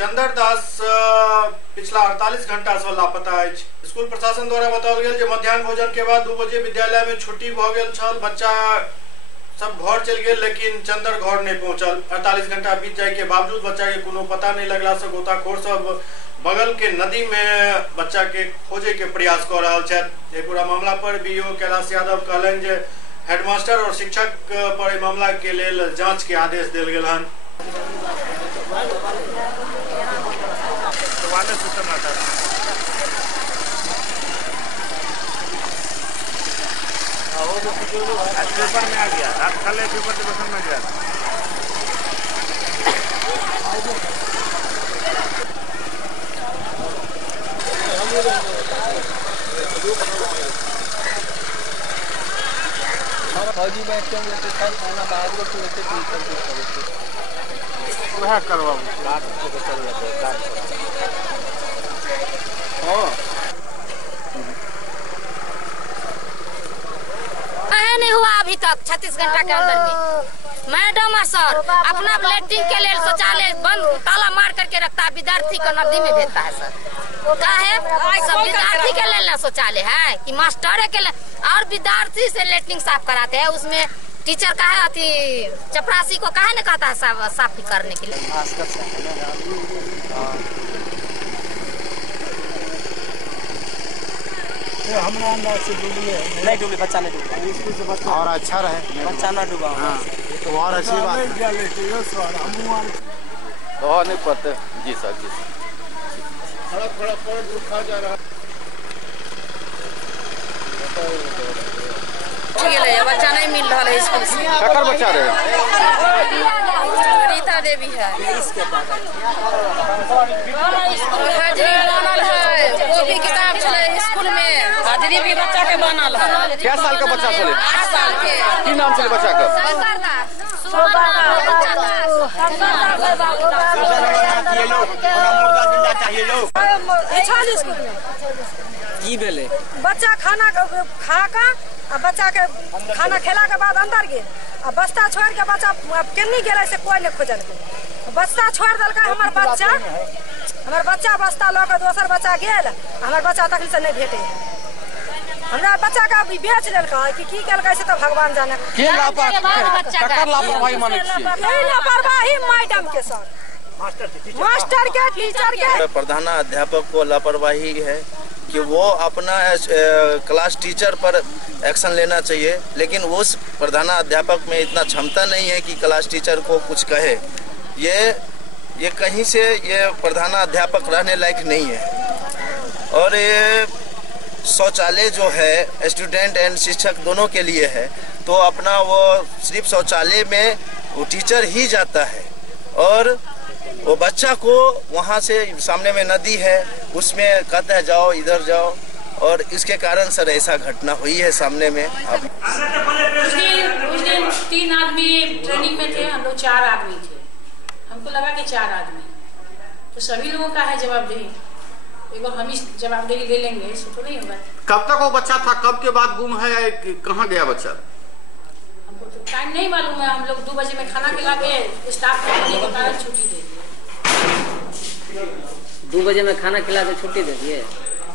चंदर दास पिछला 48 घंटा से लापता है। स्कूल प्रशासन द्वारा बताओल गेल जे मध्याह्न भोजन के बाद 2 बजे विद्यालय में छुट्टी भ गेल छल। बच्चा सब घर चल गए लेकिन चंदर घर नहीं पहुंचल। 48 घंटा बीत जाए के बावजूद बच्चा के कोनो पता नहीं लगला से गोताखोर सब बगल के नदी में बच्चा के खोजे के प्रयास कर रहा है। पूरा मामला पर बीओ कैलाश यादव कहलन जे हेडमास्टर और शिक्षक पर मामला के लेल जांच के आदेश दिल गेल हन। पेपर में आ गया, रात खाले पेपर डिवीजन में गया। फौजी बैठ के खाना बाहर को वह करवाओ नहीं हुआ अभी तक 36 घंटा के अंदर में। मैडम और सर अपना लेटरिन के लिए शौचालय बंद ताला मार करके रखता है, विद्यार्थी को नदी में भेजता है। सर क्या है, सब विद्यार्थी के लिए शौचालय है कि मास्टर के लिए, और विद्यार्थी से लेटरिन साफ कराते हैं। उसमें टीचर का है अति चपरासी को कहा न कहता है साफ करने के लिए। नहीं डूबे, बच्चा नहीं डूबा और अच्छा रहे, बच्चा ना डूबा। हाँ तो और अच्छी बात है। नहीं पड़ते जी सर, जी थोड़ा दुखा जा रहा बच्चा नहीं मिल रहा है स्कूल से। ककर बच्चा रहे रीता देवी है। हाजिरी बनल है, वो भी किताब चले स्कूल में, हाजिरी भी बच्चा के बनल है। क्या साल का बच्चा चले? 8 साल के। की नाम चले बच्चा का? की भेले बच्चा खाना खा का बच्चा के खाना खेला के बाद अंदर गए, बस्ता छोड़ के बच्चा केनी गेले से कोई नहीं खोजल। बस्ता छोड़ दल का हमार बच्चा बस्ता लो के दोसर बच्चा गेल, हमार बच्चा तक से नहीं भेटे। हमरा बच्चा का भी बेच लेलका कि की केलकै से तो भगवान जाने। के लापरवाही माने छी? लापरवाही मैडम के साथ, मास्टर के, टीचर के। प्रधानाध्यापक को लापरवाही है कि वो अपना क्लास टीचर पर एक्शन लेना चाहिए, लेकिन उस प्रधानाध्यापक में इतना क्षमता नहीं है कि क्लास टीचर को कुछ कहे। ये कहीं से ये प्रधानाध्यापक रहने लायक नहीं है। और ये शौचालय जो है स्टूडेंट एंड शिक्षक दोनों के लिए है, तो अपना वो सिर्फ शौचालय में वो टीचर ही जाता है और वो बच्चा को वहाँ से सामने में नदी है उसमें कहता है जाओ इधर जाओ, और इसके कारण सर ऐसा घटना हुई है सामने में। उस दिन 3 आदमी ट्रेनिंग में थे, हम लोग 4 आदमी थे। हमको लगा कि 4 आदमी, तो सभी लोगों का है जवाबदेही। एक बार हम ही जवाबदेही ले लेंगे इससे तो नहीं होगा। कब तक वो बच्चा था, कब के बाद गुम है, कहाँ गया बच्चा? हमको तो टाइम नहीं मालूम है। हम लोग 2 बजे में खाना खिला के स्टाफ को कारण छुट्टी दे दी। 2 बजे में खाना खिला के छुट्टी दे दिए।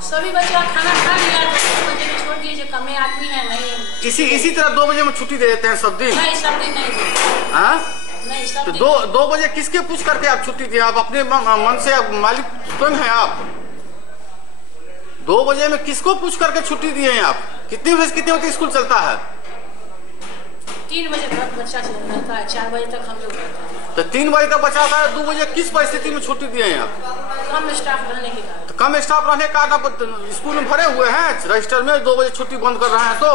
सभी बच्चा खाना खा लिया तो 2 बजे में छोड़ दिए। जो कमे आदमी है नहीं, इसी तरह 2 बजे में छुट्टी दे देते हैं सब दिन? नहीं, सब दिन नहीं। हाँ नहीं, सब तो दिन 2 बजे किसके पूछ करके आप छुट्टी दिए? आप अपने मन से मालिक स्वयं हैं आप? 2 बजे में किसको पूछ करके छुट्टी दिए हैं आप? कितने बजे से कितने बजे स्कूल चलता है? 3 बजे तक बच्चा रहता है, 4 बजे तक हम लोग रहते हैं। तो 3 बजे तक बचा था, 2 बजे किस परिस्थिति में छुट्टी दिए हैं आप? कम स्टाफ रहने के कारण। तो कम स्टाफ रहने का आप स्कूल में भरे हुए हैं रजिस्टर में, 2 बजे छुट्टी बंद कर रहे हैं। तो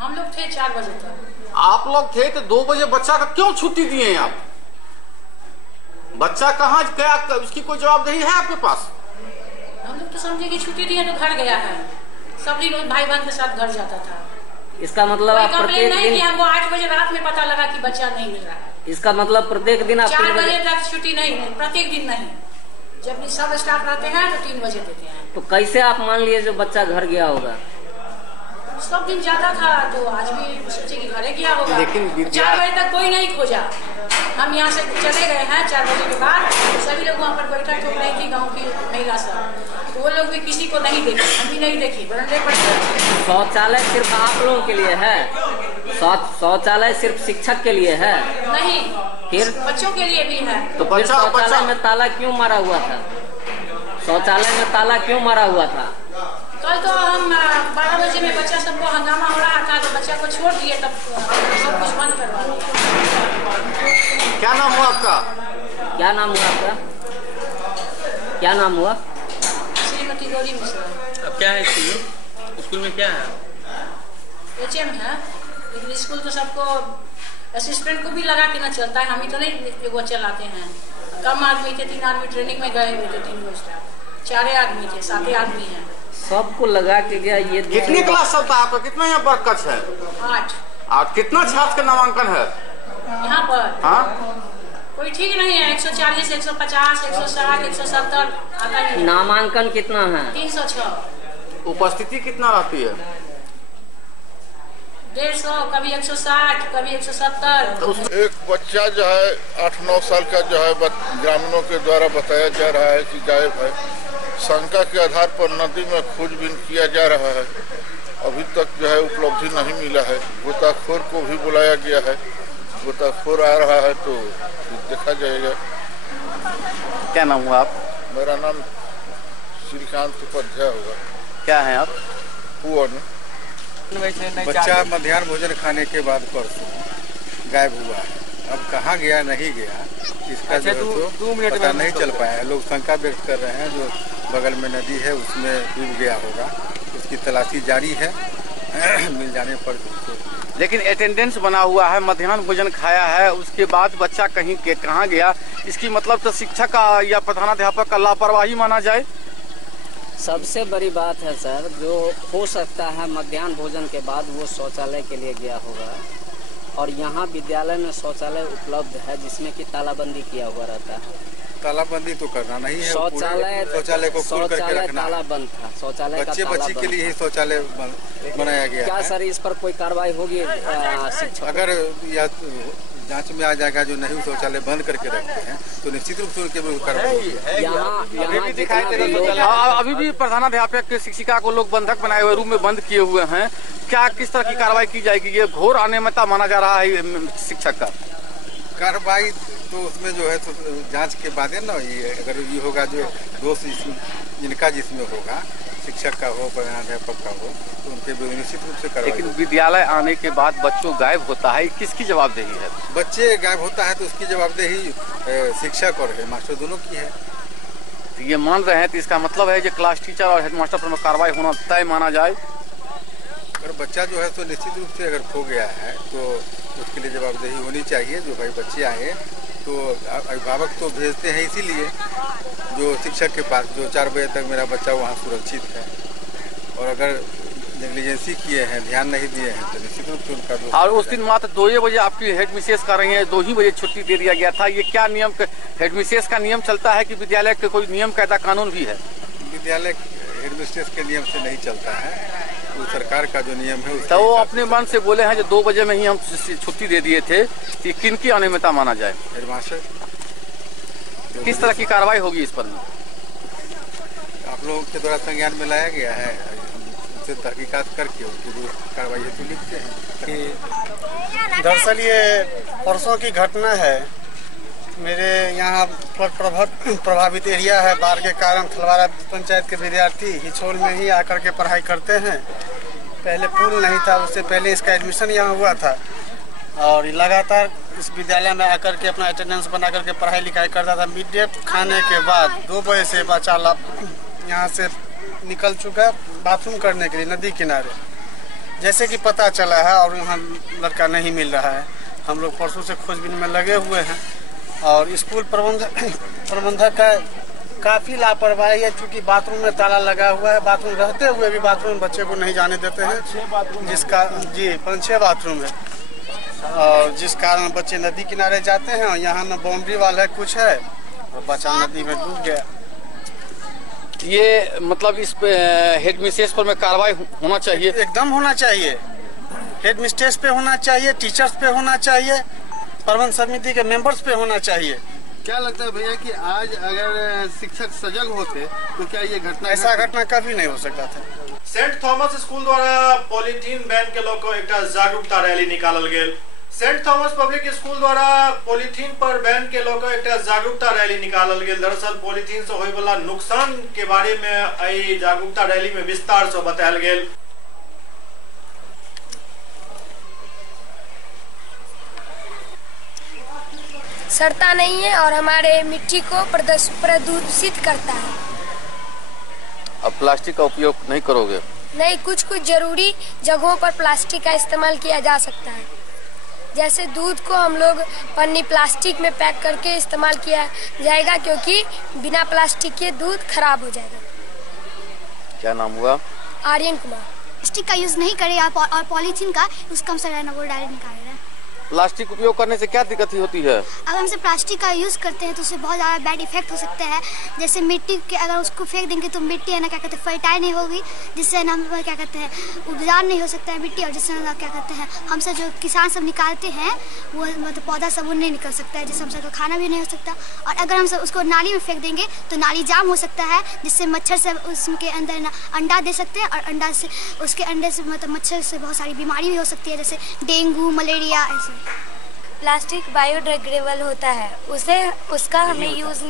हम लोग थे 4 बजे तक। आप लोग थे तो 2 बजे बच्चा का क्यों छुट्टी दिए हैं आप? बच्चा कहाँ गया, उसकी कोई जवाबदेही है आपके पास? हम लोग तो समझे कि छुट्टी दिए तो घर गया है। सब दिन भाई बहन के साथ घर जाता था। इसका मतलब आप प्रत्येक दिन कि हमको 8 बजे रात में पता लगा कि बच्चा नहीं मिल रहा है। इसका मतलब प्रत्येक दिन आप 4 बजे तक छुट्टी नहीं है, प्रत्येक दिन नहीं। जब सब स्टाफ रहते हैं तो 3 बजे देते हैं। तो कैसे आप मान लिए जो बच्चा घर गया होगा? सब दिन जाता था तो आज भी सोचे कि घरे गया होगा। लेकिन 4 बजे तक कोई नहीं खोजा। हम यहाँ से चले गए हैं 4 बजे के बाद, सभी लोग वहाँ पर बैठक हो रही थी, गाँव की महिला सब, तो वो लोग भी किसी को नहीं देखे, हम भी नहीं देखी, बरंडे पर। शौचालय सिर्फ आप लोगों के लिए है? शौचालय सिर्फ शिक्षक के लिए है? नहीं, फिर बच्चों के लिए भी है। तो फिर शौचालय में ताला क्यों मारा हुआ था? शौचालय में ताला क्यों मारा हुआ था? कल तो हम 12 बजे में बच्चा सबको हंगामा हो रहा था, तो बच्चा को छोड़ दिए, तब सब कुछ बंद करवा दिया। क्या नाम हुआ आपका? क्या नाम हुआ आपका? क्या नाम हुआ? श्रीमती गौरी मिश्रा। अब क्या है स्कूल में क्या है? HM है, लेकिन स्कूल तो सबको असिस्टेंट को भी लगा के ना चलता है, हम ही तो नहीं वो चलाते हैं। कम आदमी थे, 3 आदमी ट्रेनिंग में गए हुए थे, 3 गो स्टाफ, 4 आदमी थे, 7 आदमी हैं। सबको लगा के गया। ये कितनी क्लास चलता है आपका? कितना यहाँ पर कक्ष है? 8। कितना छात्र का नामांकन है यहाँ पर? हाँ, कोई ठीक नहीं है, 140, 150, 160, 170 आता है। नामांकन कितना है? 306। उपस्थिति कितना रहती है? 150, कभी 160, कभी 170। एक बच्चा जो है 8-9 साल का जो है ग्रामीणों के द्वारा बताया जा रहा है कि गायब है। शंका के आधार पर नदी में खोजबीन किया जा रहा है, अभी तक जो है उपलब्धि नहीं मिला है। गोताखोर को भी बुलाया गया है, गोताखोर आ रहा है तो देखा जाएगा। क्या नाम हुआ आप? मेरा नाम श्रीकांत उपाध्याय होगा। क्या है आप? पुअन। बच्चा मध्याह्न भोजन खाने के बाद परसों गायब हुआ है। अब कहाँ गया नहीं गया इसका जो तो पता नहीं चल पाया। लोग शंका व्यक्त कर रहे हैं, जो बगल में नदी है उसमें डूब गया होगा, उसकी तलाशी जारी है। मिल जाने पर लेकिन अटेंडेंस बना हुआ है, मध्याह्न भोजन खाया है, उसके बाद बच्चा कहीं के कहाँ गया, इसकी मतलब तो शिक्षक का या प्रधानाध्यापक का लापरवाही माना जाए। सबसे बड़ी बात है सर, जो हो सकता है मध्याह्न भोजन के बाद वो शौचालय के लिए गया होगा, और यहाँ विद्यालय में शौचालय उपलब्ध है जिसमें कि तालाबंदी किया हुआ रहता है। तालाबंदी तो करना नहीं है, शौचालय को खोल करके रखना। ताला बंद था, शौचालय का ताला बच्चे के लिए ही शौचालय बनाया गया। क्या सर इस पर कोई कार्रवाई होगी? शिक्षक अगर यह जांच में आ जाएगा जो नहीं शौचालय बंद करके रखते हैं तो निश्चित रूप से उनके विरुद्ध कार्रवाई। अभी भी प्रधानाध्यापक के शिक्षिका को लोग बंधक बनाए हुए रूम में बंद किए हुए हैं, क्या किस तरह की कार्रवाई की जाएगी? ये घोर अनियमितता माना जा रहा है शिक्षक का। कार्रवाई तो उसमें जो है तो जांच के बाद है ना, ये अगर ये होगा जो दोष इनका जिसमें होगा, शिक्षक का हो, प्रधानाध्यापक का हो, तो उनके निश्चित रूप से कार्रवाई। लेकिन विद्यालय आने के बाद बच्चों गायब होता है, किसकी जवाबदेही है? बच्चे गायब होता है तो उसकी जवाबदेही शिक्षक और हेडमास्टर दोनों की है। तो ये मान रहे हैं तो इसका मतलब है कि क्लास टीचर और हेडमास्टर पर कार्रवाई होना तय माना जाए। अगर बच्चा जो है तो निश्चित रूप से अगर खो गया है तो उसके लिए जवाबदेही होनी चाहिए। जो भाई बच्चे आए तो अभिभावक तो भेजते हैं इसीलिए जो शिक्षक के पास, जो 4 बजे तक मेरा बच्चा वहाँ सुरक्षित है, और अगर नेग्लिजेंसी किए हैं, ध्यान नहीं दिए हैं तो निश्चित रूप से उनका दोष। और उस दिन मात्र 2 बजे आपकी हेड मिसेस कर रही है, 2 ही बजे छुट्टी दे दिया गया था। ये क्या नियम, हेड मिसेस का नियम चलता है कि विद्यालय के कोई नियम कायदा कानून भी है? विद्यालय हेड मिस्ट्रेस के नियम से नहीं चलता है, तो सरकार का जो नियम है तो वो अपने मन से बोले हैं जो 2 बजे में ही हम छुट्टी दे दिए थे, कि किन की अनियमितता माना जाए? हेडमास्टर। किस तरह की कार्रवाई होगी इस पर? आप लोगों के द्वारा संज्ञान में लाया गया है, उनसे तहकीकात करके उनकी जो कार्रवाई है तो लिखते हैं। दरअसल ये परसों की घटना है। मेरे यहाँ फ्लड प्रभावित एरिया है, बाढ़ के कारण थलवारा पंचायत के विद्यार्थी हिचोल में ही आकर के पढ़ाई करते हैं। पहले पुल नहीं था, उससे पहले इसका एडमिशन यहाँ हुआ था, और लगातार इस विद्यालय में आकर के अपना अटेंडेंस बना करके पढ़ाई लिखाई करता था। मिड डे खाने के बाद 2 बजे से बच्चा यहाँ से निकल चुका है बाथरूम करने के लिए नदी किनारे, जैसे कि पता चला है, और यहाँ लड़का नहीं मिल रहा है। हम लोग परसों से खोजबीन में लगे हुए हैं, और स्कूल प्रबंधक का काफ़ी लापरवाही है, क्योंकि बाथरूम में ताला लगा हुआ है। बाथरूम रहते हुए भी बाथरूम में बच्चे को नहीं जाने देते हैं, जिसका 5-6 बाथरूम है, और जिस कारण बच्चे नदी किनारे जाते हैं, और यहाँ न बाउंड्री वाल है कुछ है, और बच्चा नदी में डूब गया। ये मतलब इस पे हेड मिस्ट्रेस पर में कार्रवाई होना चाहिए, एकदम होना चाहिए। हेड मिस्ट्रेस पे होना चाहिए, टीचर्स पे होना चाहिए, प्रबंध समिति के मेंबर्स पे होना चाहिए। क्या लगता है भैया कि आज अगर शिक्षक सजग होते तो क्या ये घटना ऐसा घटना कभी नहीं हो सकता था। सेंट थॉमस स्कूल द्वारा पॉलिथीन बैन के लोग एक जागरूकता रैली निकालल गेल। सेंट थॉमस पब्लिक स्कूल द्वारा पॉलिथीन पर बैन के लोग एक जागरूकता रैली निकालल गेल। दरअसल पॉलिथीन से होय वाला नुकसान के बारे में आई जागरूकता रैली में विस्तार से बतायल गेल। सड़ता नहीं है और हमारे मिट्टी को प्रदूषित करता है। अब प्लास्टिक का उपयोग नहीं करोगे? नहीं, कुछ जरूरी जगहों पर प्लास्टिक का इस्तेमाल किया जा सकता है। जैसे दूध को हम लोग पन्नी प्लास्टिक में पैक करके इस्तेमाल किया जाएगा, क्योंकि बिना प्लास्टिक के दूध खराब हो जाएगा। क्या नाम हुआ? आर्यन कुमार। प्लास्टिक का यूज नहीं करें आप और पॉलीथीन का यूज कम से रहना, वो डायरेक्ट निकाल रहे हैं। प्लास्टिक उपयोग करने से क्या दिक्कत होती है? अगर हमसे प्लास्टिक का यूज़ करते हैं तो उससे बहुत ज़्यादा बैड इफेक्ट हो सकते हैं। जैसे मिट्टी के अगर उसको फेंक देंगे तो मिट्टी है ना क्या कहते हैं फर्टाइल नहीं होगी, जिससे ना हम क्या कहते हैं उपजाऊ नहीं हो सकता है मिट्टी, और जिससे ना क्या कहते हैं हमसे जो किसान सब निकालते हैं वो मतलब पौधा सब वो नहीं निकल सकता है, जिससे हम सबको खाना भी नहीं हो सकता। और अगर हम सब उसको नाली में फेंक देंगे तो नाली जाम हो सकता है, जिससे मच्छर से उसके अंदर ना अंडा दे सकते हैं, और अंडा से उसके अंडे से मतलब मच्छर से बहुत सारी बीमारी भी हो सकती है, जैसे डेंगू, मलेरिया ऐसे। प्लास्टिक बायोडिग्रेडेबल होता है, उसका हमें यूज़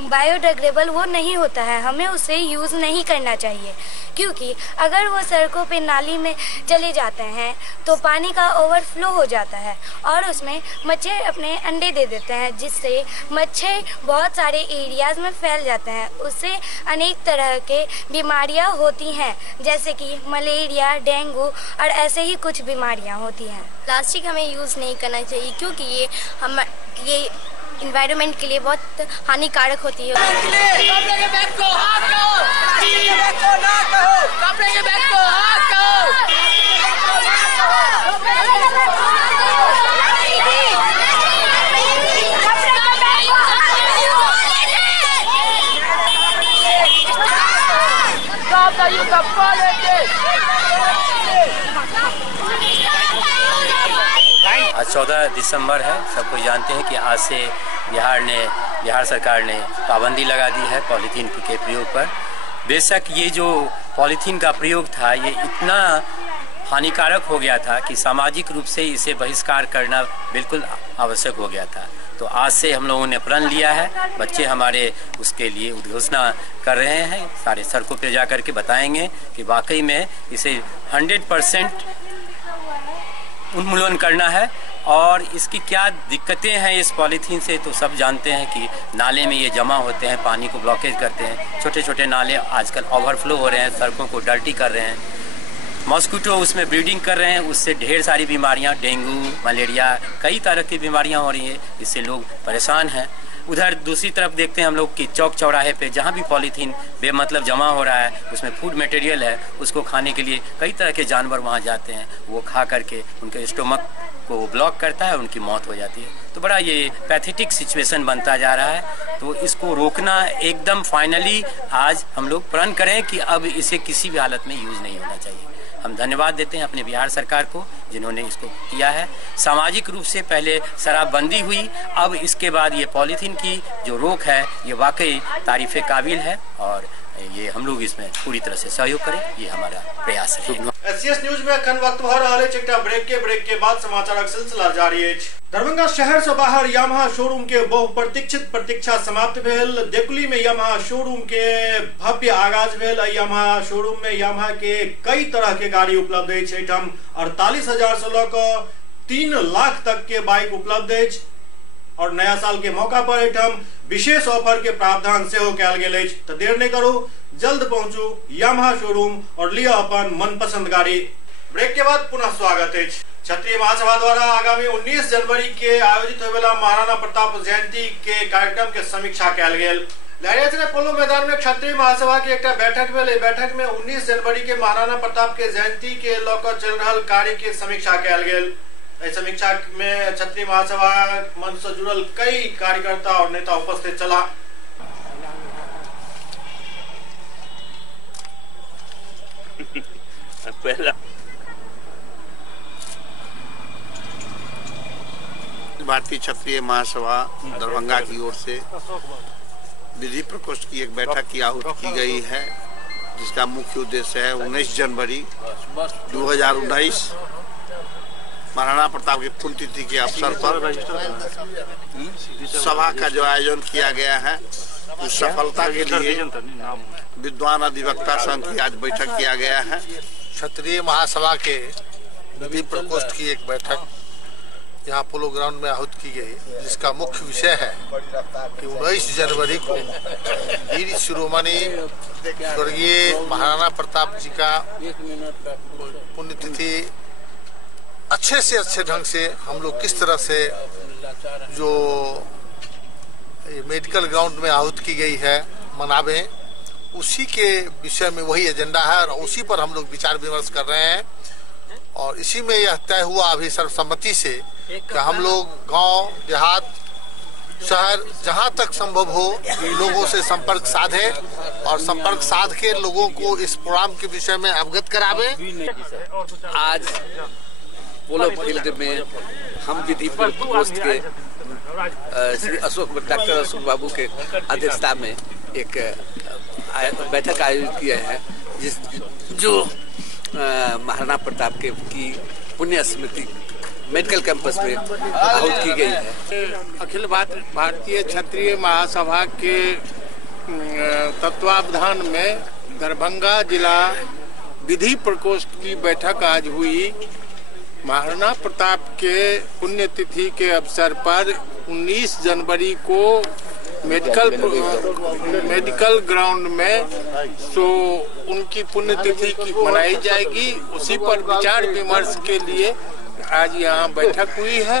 बायोडिग्रेडेबल वो नहीं होता है, हमें उसे यूज़ नहीं करना चाहिए, क्योंकि अगर वो सड़कों पे नाली में चले जाते हैं तो पानी का ओवरफ्लो हो जाता है और उसमें मच्छर अपने अंडे दे देते हैं, जिससे मच्छर बहुत सारे एरियाज में फैल जाते हैं। उससे अनेक तरह के बीमारियां होती हैं, जैसे कि मलेरिया, डेंगू और ऐसे ही कुछ बीमारियां होती हैं। प्लास्टिक हमें यूज़ नहीं करना चाहिए, क्योंकि ये इन्वायरमेंट के लिए बहुत हानिकारक होती है। कपड़े के बैग को हाथ करो, कपड़े के बैग को ना कहो, कपड़े के बैग को हाथ कहो। आज 14 दिसंबर है। सब कोई जानते हैं कि आज से बिहार सरकार ने पाबंदी लगा दी है पॉलीथीन के प्रयोग पर। बेशक ये जो पॉलीथीन का प्रयोग था ये इतना हानिकारक हो गया था कि सामाजिक रूप से इसे बहिष्कार करना बिल्कुल आवश्यक हो गया था। तो आज से हम लोगों ने प्रण लिया है, बच्चे हमारे उसके लिए उद्घोषणा कर रहे हैं, सारे सड़कों पे जा कर के बताएंगे कि वाकई में इसे 100% उन्मूलन करना है। और इसकी क्या दिक्कतें हैं इस पॉलीथीन से तो सब जानते हैं कि नाले में ये जमा होते हैं, पानी को ब्लॉकेज करते हैं, छोटे छोटे नाले आजकल ओवरफ्लो हो रहे हैं, सड़कों को डर्टी कर रहे हैं, मॉस्किटो उसमें ब्रीडिंग कर रहे हैं, उससे ढेर सारी बीमारियां, डेंगू, मलेरिया, कई तरह की बीमारियां हो रही हैं, इससे लोग परेशान हैं। उधर दूसरी तरफ देखते हैं हम लोग कि चौक चौराहे पे जहाँ भी पॉलीथीन बेमतलब जमा हो रहा है, उसमें फूड मटेरियल है, उसको खाने के लिए कई तरह के जानवर वहाँ जाते हैं, वो खा करके उनके स्टोमक को ब्लॉक करता है, उनकी मौत हो जाती है। तो बड़ा ये पैथेटिक सिचुएशन बनता जा रहा है। तो इसको रोकना एकदम फाइनली आज हम लोग प्रण करें कि अब इसे किसी भी हालत में यूज़ नहीं होना चाहिए। हम धन्यवाद देते हैं अपने बिहार सरकार को जिन्होंने इसको किया है। सामाजिक रूप से पहले शराबबंदी हुई, अब इसके बाद ये पॉलीथीन की जो रोक है ये वाकई तारीफ़ काबिल है और ये हम लोग इसमें पूरी तरह से सहयोग करें, ये हमारा प्रयास है। एससीएस न्यूज में अखन वक्त भर रहा है। ब्रेक के बाद समाचारक सिलसिला जारी है। दरभंगा शहर से बाहर यामाहा शोरूम के बहुप्रतीक्षित प्रतीक्षा समाप्त भेल। देकुली में यामाहा शोरूम के भव्य आगाज भेल। यामाहा शोरूम में यामाहा के कई तरह के गाड़ी उपलब्ध है। 48,000 से लऽ 3 लाख तक के बाइक उपलब्ध है और नया साल के मौका पर एठम विशेष ऑफर के प्रावधान से हो कैल गेल। तो देर नहीं करू, जल्द पहुंचू यामाहा शोरूम और लिया अपन मनपसंद गाड़ी। ब्रेक के बाद पुनः स्वागत है। क्षत्रिय महासभा द्वारा आगामी 19 जनवरी के आयोजित होने वाला महाराणा प्रताप जयंती के कार्यक्रम के समीक्षा कैल गेल। लहरिया पोलो मैदान में क्षत्रिय महासभा की एक बैठक भेल। बैठक में 19 जनवरी के महाराणा प्रताप के जयंती के लऽ चल रहा कार्य की समीक्षा कैल गेल। समीक्षा में क्षत्रिय महासभा मंच से जुड़ल कई कार्यकर्ता और नेता उपस्थित चला। पहला अखिल भारतीय क्षत्रिय महासभा दरभंगा की ओर से विधि प्रकोष्ठ की एक बैठक की आहूति की गई है, जिसका मुख्य उद्देश्य है 19 जनवरी 2019 महाराणा प्रताप की पुण्यतिथि के अवसर पर सभा का जो आयोजन किया गया है, उस सफलता के लिए विद्वान अधिवक्ता संघ की आज बैठक किया गया है। क्षत्रिय महासभा के विधि प्रकोष्ठ की एक बैठक यहाँ पोलो ग्राउंड में आहूत की गई, जिसका मुख्य विषय है कि 19 जनवरी को वीर शिरोमणि स्वर्गीय महाराणा प्रताप जी का पुण्यतिथि अच्छे से अच्छे ढंग से हम लोग किस तरह से जो मेडिकल ग्राउंड में आहूत की गई है मनावें, उसी के विषय में वही एजेंडा है और उसी पर हम लोग विचार विमर्श कर रहे हैं। और इसी में यह तय हुआ अभी सर्वसम्मति से कि हम लोग गांव देहात शहर जहां तक संभव हो लोगों से संपर्क साधे और संपर्क साध के लोगों को इस प्रोग्राम के विषय में अवगत करावे। आज पोलो फील्ड में हम विधि प्रकोष्ठ के श्री डॉक्टर अशोक बाबू के अध्यक्षता में एक बैठक आयोजित किए हैं, जो महाराणा प्रताप के की पुण्य स्मृति मेडिकल कैंपस में आहूत की गई है। अखिल भारतीय क्षत्रिय महासभा के तत्वावधान में दरभंगा जिला विधि प्रकोष्ठ की बैठक आज हुई। महाराणा प्रताप के पुण्यतिथि के अवसर पर 19 जनवरी को मेडिकल ग्राउंड में उनकी पुण्यतिथि मनाई जाएगी। उसी पर विचार विमर्श के लिए आज यहाँ बैठक हुई है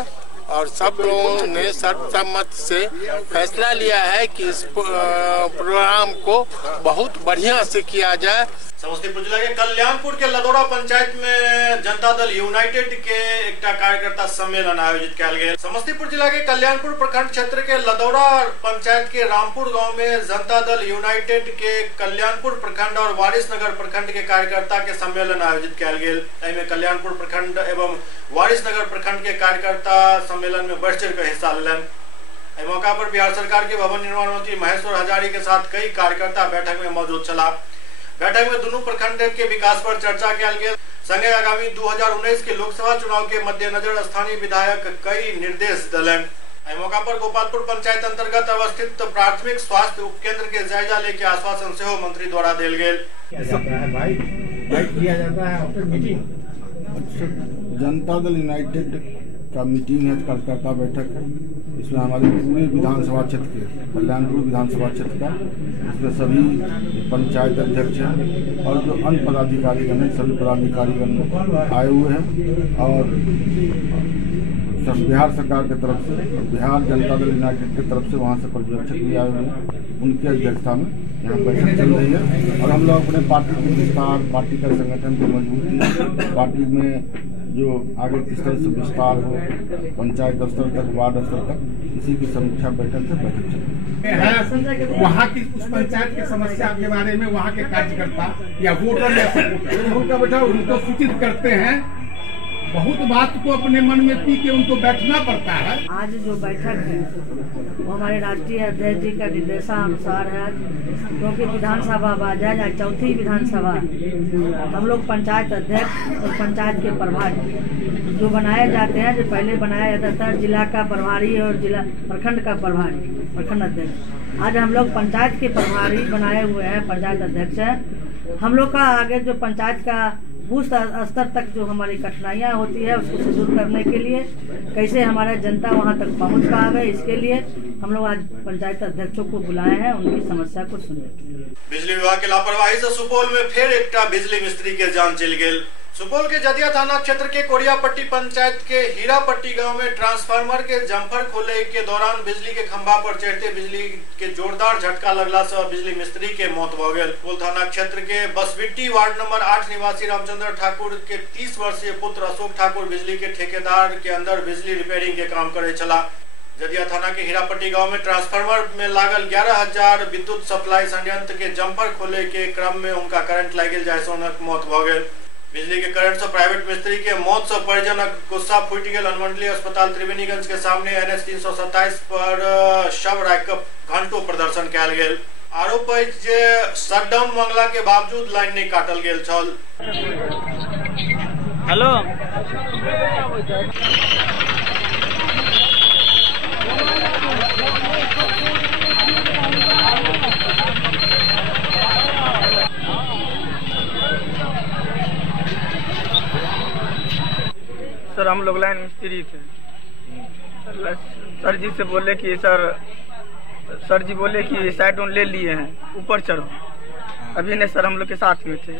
और सब लोगों ने सर्वसम्मत से फैसला लिया है कि इस प्रोग्राम को बहुत बढ़िया से किया जाए। समस्तीपुर जिला के कल्याणपुर के लदौड़ा पंचायत में जनता दल यूनाइटेड के एक कार्यकर्ता सम्मेलन आयोजित किया गया। समस्तीपुर जिला के कल्याणपुर प्रखंड क्षेत्र के लदौड़ा पंचायत के रामपुर गांव में जनता दल यूनाइटेड के कल्याणपुर प्रखंड और वारिसनगर प्रखंड के कार्यकर्ता के सम्मेलन आयोजित किया गया। इनमें कल्याणपुर प्रखंड एवं वारिसनगर प्रखंड के कार्यकर्ता सम्मेलन में बढ़ चढ़ कर हिस्सा लेन। इस मौका पर बिहार सरकार के भवन निर्माण मंत्री महेश्वर हजारी के साथ कई कार्यकर्ता बैठक में मौजूद चला। बैठक में दोनों प्रखंड के विकास पर चर्चा किया गया। संगे आगामी 2019 के लोकसभा चुनाव के मद्देनजर स्थानीय विधायक कई निर्देश दिलन। इस मौका पर गोपालपुर पंचायत अंतर्गत अवस्थित प्राथमिक स्वास्थ्य उप केंद्र के जायजा लेके आश्वासन से मंत्री द्वारा दिल गए। जनता दल यूनाइटेड का मीटिंग है, कार्यकर्ता बैठक है। इसमें हमारे पूरे विधानसभा क्षेत्र के कल्याणपुर विधानसभा क्षेत्र का, इसमें सभी पंचायत अध्यक्ष हैं और जो अन्य पदाधिकारीगण हैं, सभी पदाधिकारीगण आए हुए हैं। और बिहार सरकार की तरफ से, बिहार जनता दल यूनाइटेड की तरफ से वहाँ से पर्यवेक्षक भी आए हुए हैं। उनकी अध्यक्षता में यहाँ बैठक चल रही है और हम लोग अपने पार्टी के विस्तार, पार्टी का संगठन की मजबूती, पार्टी में जो आगे किस तरह से विस्तार हो, पंचायत स्तर तक, वार्ड स्तर तक, इसी की समीक्षा बैठक से बैठक चल। वहाँ की उस पंचायत की समस्या के बारे में वहाँ के कार्यकर्ता या वोटर या सपोर्टर उनका बैठा उनको सूचित करते हैं। बहुत बात को अपने मन में पी के उनको बैठना पड़ता है। आज जो बैठक है वो हमारे राष्ट्रीय अध्यक्ष जी का निर्देशानुसार है, क्योंकि विधानसभा बाजार आज चौथी विधानसभा हम लोग पंचायत अध्यक्ष और पंचायत के प्रभारी जो बनाए जाते हैं, जो पहले बनाया जाता था जिला का प्रभारी और जिला प्रखंड का प्रभारी, प्रखंड अध्यक्ष। आज हम लोग पंचायत के प्रभारी बनाए हुए हैं, पंचायत अध्यक्ष है। हम लोग का आगे जो पंचायत का बूथ स्तर तक जो हमारी कठिनाइयाँ होती है उसको दूर करने के लिए, कैसे हमारे जनता वहाँ तक पहुँच पावे, इसके लिए हम लोग आज पंचायत अध्यक्षों को बुलाए हैं, उनकी समस्या को सुने। बिजली विभाग की लापरवाही से सुपौल में फिर एक बिजली मिस्त्री के जान चल गई। सुपौल के जदिया थाना क्षेत्र के कोरियापट्टी पंचायत के हीरापट्टी गांव में ट्रांसफार्मर के जम्पर खोले के दौरान बिजली के खंभा पर चढ़ते बिजली के जोरदार झटका लगला से बिजली मिस्त्री के मौत हो गई। सुपौल थाना क्षेत्र के बसबिट्टी वार्ड नंबर 8 निवासी रामचंद्र ठाकुर के 30 वर्षीय पुत्र अशोक ठाकुर बिजली के ठेकेदार के अंदर बिजली रिपेयरिंग के काम करे चला। जदिया थाना के हीरापट्टी गांव में ट्रांसफार्मर में लागल 11,000 विद्युत सप्लाई संयंत्र के जम्पर खोले के क्रम में उनका करंट लग गई, जैसे उनकी मौत हो गई। बिजली के करंट से प्राइवेट मिस्त्री के मौत से परिजनक गुस्सा फूट गेल। अनुमंडलीय अस्पताल त्रिवेणीगंज के सामने NH 327 पर शव राख घंटों प्रदर्शन कयल गेल। आरोप है जे शटडाउन मंगला के बावजूद लाइन नहीं काटल गेल छल। हेलो सर, हम लोग लाइन मिस्त्री थे। सर जी से बोले कि सर जी बोले कि साइड ऑन ले लिए हैं, ऊपर चढ़ो। अभी नहीं सर, हम लोग के साथ में थे।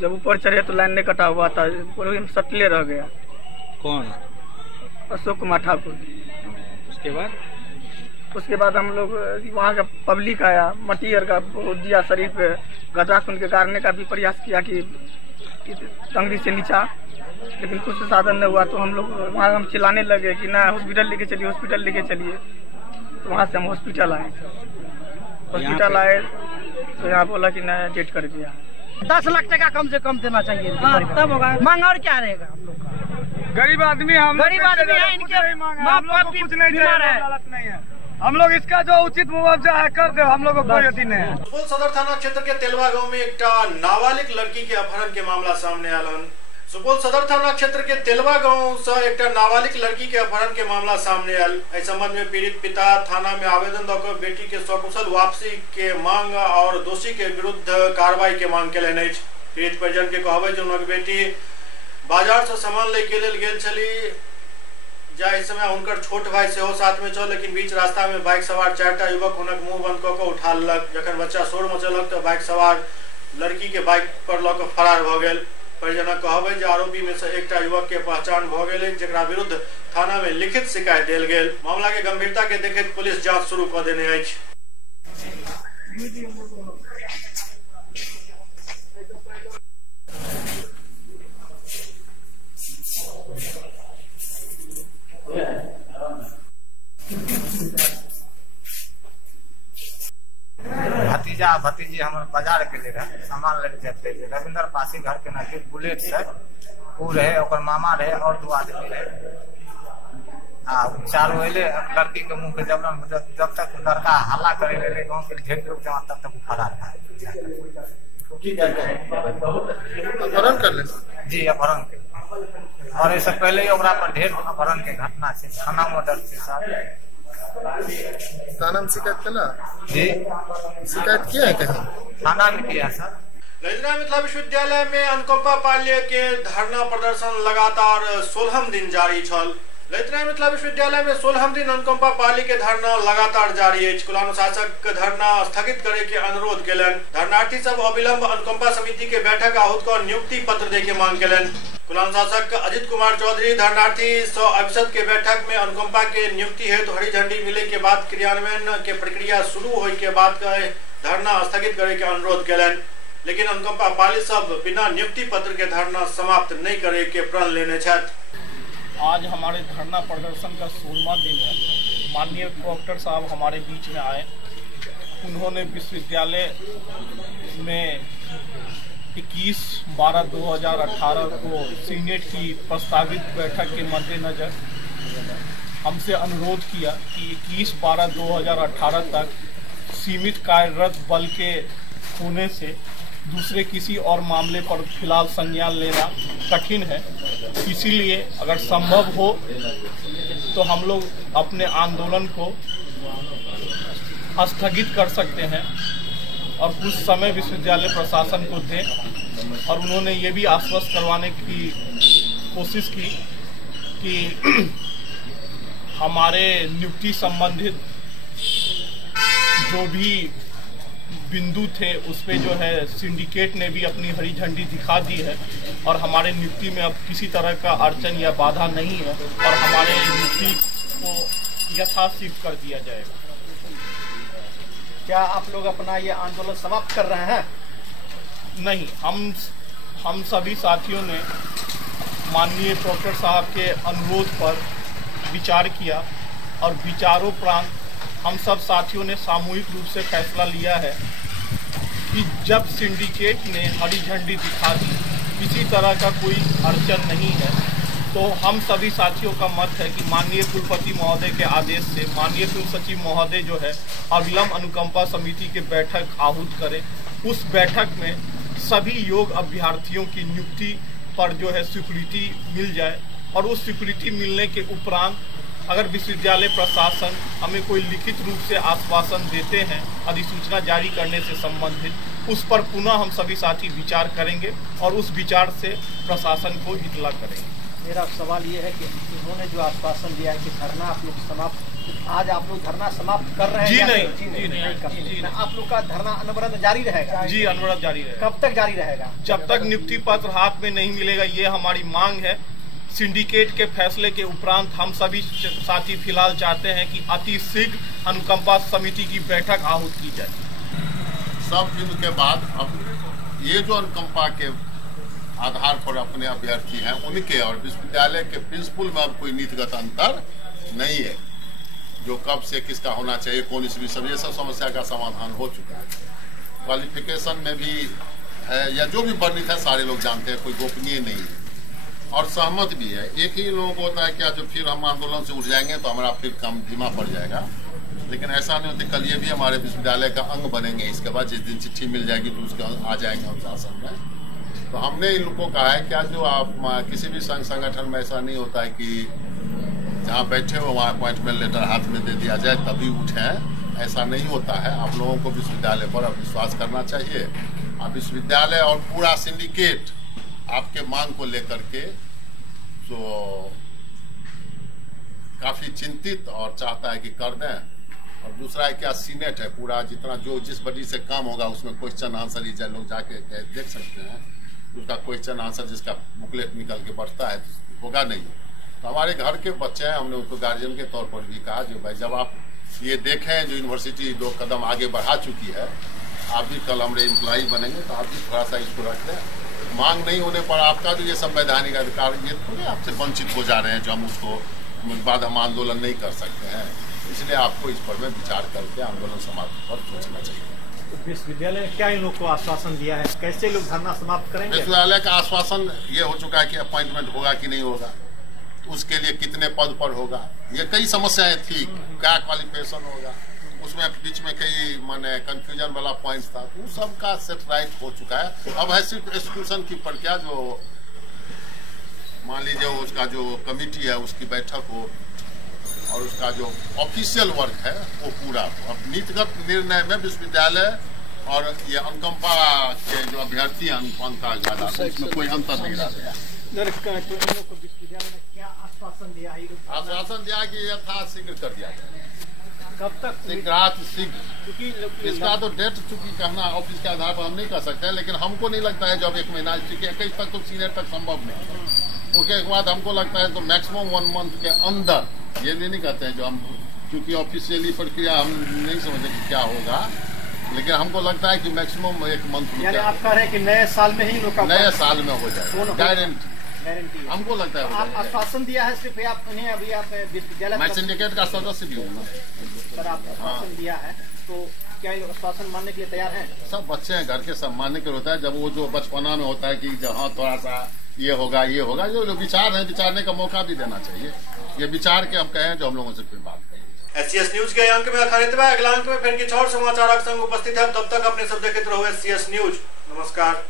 जब ऊपर चढ़े तो लाइन नहीं कटा हुआ था, पूरे सटले रह गया। कौन? अशोक कुमार ठाकुर। उसके बाद हम लोग वहाँ का पब्लिक आया, मटीरियल का दिया शरीर पे, गड्ढा खून के गाड़ने का भी प्रयास किया कि टंगड़ी से नीचा, लेकिन कुछ साधन नहीं हुआ। तो हम लोग वहाँ हम चिल्लाने लगे कि ना हॉस्पिटल लेके चलिए, हॉस्पिटल लेके चलिए। तो वहाँ से हम हॉस्पिटल आए तो यहाँ बोला कि नया डेट कर दिया। 10 लाख टका कम से कम देना चाहिए। तब होगा। मांग और क्या रहेगा? हम लोग का गरीब आदमी है, इनके माँ बाप भी बीमार है। हम लोग इसका जो उचित मुआवजा है कर दे, हम लोग को कोई यकीन नहीं है। सुपौल सदर थाना क्षेत्र के तेलवा गांव में एक नाबालिग लड़की के अपहरण के मामला सामने आयल। सुपौल सदर थाना क्षेत्र के तेलवा गांव से एक नाबालिग लड़की के अपहरण के मामला सामने आयल। इस संबंध में पीड़ित पिता थाना में आवेदन दकर बेटी के सकुशल वापसी के मांग और दोषी के विरुद्ध कार्रवाई के मांग कयलनि अछि। पीड़ित परिजन के कहबै जे उनक बेटी बाजार से सामान ले के लेल गेल छली, जाहि समय हुनकर छोट भाई सेहो साथ में छल, लेकिन बीच रास्ता में बाइक सवार 4टा युवक हुनक मुंह बंद कऽ कऽ उठा लेलक। जखन बच्चा शोर मचेलक तऽ बाइक सवार लड़की के बाइक पर लऽ कऽ फरार भऽ गेल। परिजनक कहबै जे आरोपी में से एकटा युवक के पहचान भऽ गेल अछि, जेकरा विरुद्ध थाना में लिखित शिकायत देल गेल। मामला के गंभीरता के देखैत पुलिस जांच शुरू कऽ देने अछि। भतीजा भतीजी हमारे बाजार के लिए रहे, सामान लेके जाते थे। रविंद्र पासी घर के नजदीक बुलेट से वो रहे, और मामा रहे और 2 आदमी रहे। चारों अले लड़की के मुंह के जब तक लड़का हल्ला करे ले गाँव के ढेर लोग जमा तब तक फरार था। अपहरण कर ले जी, अपहरण के। और इससे पहले ही ओकरा पर ढेर अपहरण के घटना से थाना में दर्ज से साथ थाना में शिकायत कला जी, शिकायत किया है कहीं? थाना में किया सर। ललितराय मिथिला विश्वविद्यालय में अनुकंपा पाल्य के धरना प्रदर्शन लगातार 16 दिन जारी छल। ललितराय मिथिला विश्वविद्यालय में 16 दिन अनुकंपा पाली के धरना लगातार जारी है। कुलानुशासक धरना स्थगित करे के अनुरोध केलन। धरनार्थी सब अविलंब अनुकंपा समिति के बैठक आहूत कर नियुक्ति पत्र दे के मांग केलन। कुलानुशासक अजित कुमार चौधरी धरनार्थी 100 के बैठक में अनुकंपा के नियुक्ति हेतु हरी झंडी मिले के बाद क्रियान्वयन के प्रक्रिया शुरू होने के बाद धरना स्थगित करे के अनुरोध केलन। लेकिन अनुकंपा पाली सब बिना नियुक्ति पत्र के धरना समाप्त नहीं करे के प्रण लेने छथि। आज हमारे धरना प्रदर्शन का 16वां दिन है। माननीय प्रोक्टर साहब हमारे बीच में आए। उन्होंने विश्वविद्यालय में 21/12/2018 को सीनेट की प्रस्तावित बैठक के मद्देनजर हमसे अनुरोध किया कि 21/12/2018 तक सीमित कार्यरत बल के होने से दूसरे किसी और मामले पर फिलहाल संज्ञान लेना कठिन है। इसीलिए अगर संभव हो तो हम लोग अपने आंदोलन को स्थगित कर सकते हैं और कुछ समय विश्वविद्यालय प्रशासन को दें। और उन्होंने ये भी आश्वस्त करवाने की कोशिश की कि हमारे नियुक्ति संबंधित जो भी बिंदु थे उस पे जो है सिंडिकेट ने भी अपनी हरी झंडी दिखा दी है और हमारे नियुक्ति में अब किसी तरह का अड़चन या बाधा नहीं है और हमारे नियुक्ति को यथाशीघ्र कर दिया जाएगा। क्या आप लोग अपना ये आंदोलन समाप्त कर रहे हैं? नहीं, हम सभी साथियों ने माननीय प्रोक्टर साहब के अनुरोध पर विचार किया और विचारोपरांत हम सब साथियों ने सामूहिक रूप से फैसला लिया है कि जब सिंडिकेट ने हरी झंडी दिखा दी किसी तरह का कोई अड़चन नहीं है। तो हम सभी साथियों का मत है कि माननीय कुलपति महोदय के आदेश से माननीय कुल सचिव महोदय जो है अविलंब अनुकंपा समिति की बैठक आहूत करें। उस बैठक में सभी योग अभ्यर्थियों की नियुक्ति पर जो है स्वीकृति मिल जाए और उस स्वीकृति मिलने के उपरांत अगर विश्वविद्यालय प्रशासन हमें कोई लिखित रूप से आश्वासन देते हैं अधिसूचना जारी करने से संबंधित, उस पर पुनः हम सभी साथी विचार करेंगे और उस विचार से प्रशासन को इतला करेंगे। मेरा सवाल ये है कि उन्होंने जो आश्वासन दिया है कि धरना आप लोग समाप्त, आज आप लोग धरना समाप्त कर रहे हैं? जी नहीं। आप लोग का धरना अनवरत जारी रहेगा? जी, अनवरत जारी रहेगा। कब तक जारी रहेगा? जब तक नियुक्ति पत्र हाथ में नहीं मिलेगा, ये हमारी मांग है। सिंडिकेट के फैसले के उपरांत हम सभी साथी फिलहाल चाहते हैं कि अति शीघ्र अनुकंपा समिति की बैठक आहूत की जाए। सब दिन के बाद अब ये जो अनुकंपा के आधार पर अपने अभ्यर्थी हैं उनके और विश्वविद्यालय के प्रिंसिपल में अब कोई नीतिगत अंतर नहीं है। जो कब से किसका होना चाहिए, कौन इसमें सब ये सब समस्या का समाधान हो चुका है। क्वालिफिकेशन में भी है या जो भी वर्णित है सारे लोग जानते हैं, कोई गोपनीय नहीं है और सहमत भी है। एक ही लोगों को होता है क्या जो फिर हम आंदोलन से उठ जाएंगे तो हमारा फिर काम धीमा पड़ जाएगा, लेकिन ऐसा नहीं होता। कल ये भी हमारे विश्वविद्यालय का अंग बनेंगे। इसके बाद जिस दिन चिट्ठी मिल जाएगी तो उसके आ जाएंगे हम शासन में। तो हमने इन लोगों को कहा है क्या जो आप किसी भी संगठन में ऐसा नहीं होता है कि जहाँ बैठे हो वहाँ अपॉइंटमेंट लेटर हाथ में दे दिया जाए तभी उठें, ऐसा नहीं होता है। आप लोगों को विश्वविद्यालय पर अब विश्वास करना चाहिए। आप विश्वविद्यालय और पूरा सिंडिकेट आपके मांग को लेकर के तो काफी चिंतित और चाहता है कि कर दें। और दूसरा है क्या सीनेट है पूरा, जितना जो जिस बड़ी से काम होगा उसमें क्वेश्चन आंसर ही लोग जाके देख सकते हैं। उसका क्वेश्चन आंसर जिसका बुकलेट निकल के बढ़ता है होगा नहीं। तो हमारे घर के बच्चे हैं, हमने उनको गार्जियन के तौर पर भी कहा जो भाई जब आप ये देखें जो यूनिवर्सिटी 2 कदम आगे बढ़ा चुकी है, आप भी कल हमारे एम्प्लॉई बनेंगे तो आप भी थोड़ा सा इसको रख लें। मांग नहीं होने पर आपका जो ये संवैधानिक अधिकार ये थोड़े आपसे वंचित हो जा रहे हैं जो हम उसको बाद हम आंदोलन नहीं कर सकते हैं। इसलिए आपको इस पर में विचार करके आंदोलन समाप्त पर सोचना चाहिए। विश्वविद्यालय ने क्या इन लोग को आश्वासन दिया है, कैसे लोग धरना समाप्त करेंगे? विश्वविद्यालय का आश्वासन ये हो चुका है कि अपॉइंटमेंट होगा कि नहीं होगा, उसके लिए कितने पद पर होगा, ये कई समस्याएं थी, क्या क्वालिफिकेशन होगा, उसमें बीच में कई माने कंफ्यूजन वाला पॉइंट था, वो सब का सेट राइट हो चुका है। अब है सिर्फ एक्सक्यूशन की प्रक्रिया जो मान लीजिए उसका जो कमिटी है उसकी बैठक हो और उसका जो ऑफिशियल वर्क है वो पूरा हो। अब नीतिगत निर्णय में विश्वविद्यालय और ये अनुकंपा के जो अभ्यर्थी हैं अनुकंपा ज्यादा उसमें कोई अंतर नहीं रह गया। विश्वविद्यालय ने क्या आश्वासन दिया है? आश्वासन दिया कि यथाशीघ्र कर दिया जाए। कब तक? शीघ्र। इसका तो डेट चूंकि कहना ऑफिस के आधार पर हम नहीं कर सकते हैं, लेकिन हमको नहीं लगता है जब 1 महीना चूंकि 21 तक तो सीनियर तक संभव नहीं है। उसके बाद हमको लगता है तो मैक्सिमम 1 मंथ के अंदर, ये भी नहीं कहते हैं जो हम क्योंकि ऑफिशियली प्रक्रिया हम नहीं समझते कि क्या होगा, लेकिन हमको लगता है कि मैक्सिमम 1 मंथ में। आप कह रहे हैं कि नए साल में ही नए साल में हो जाए, गारंटी हमको लगता है। आप आश्वासन दिया है सिर्फ आप नहीं, अभी आप विश्वविद्यालय मैं सिंडिकेट का सदस्य भी हूँ सर, आप आश्वासन दिया है तो क्या ये आश्वासन मानने के लिए तैयार हैं? सब बच्चे हैं घर के, सब मानने के लिए होता है। जब वो जो बचपना में होता है कि जहाँ थोड़ा सा ये होगा जो विचार है विचारने का मौका भी देना चाहिए। ये विचार के हम कहें जो हम लोगों से फिर बात करें। SCS न्यूज के अंक में अगला अंक में फिर कुछ और समाचार संग उपस्थित है। तब तक अपने सब देखते रहो SCS न्यूज। नमस्कार।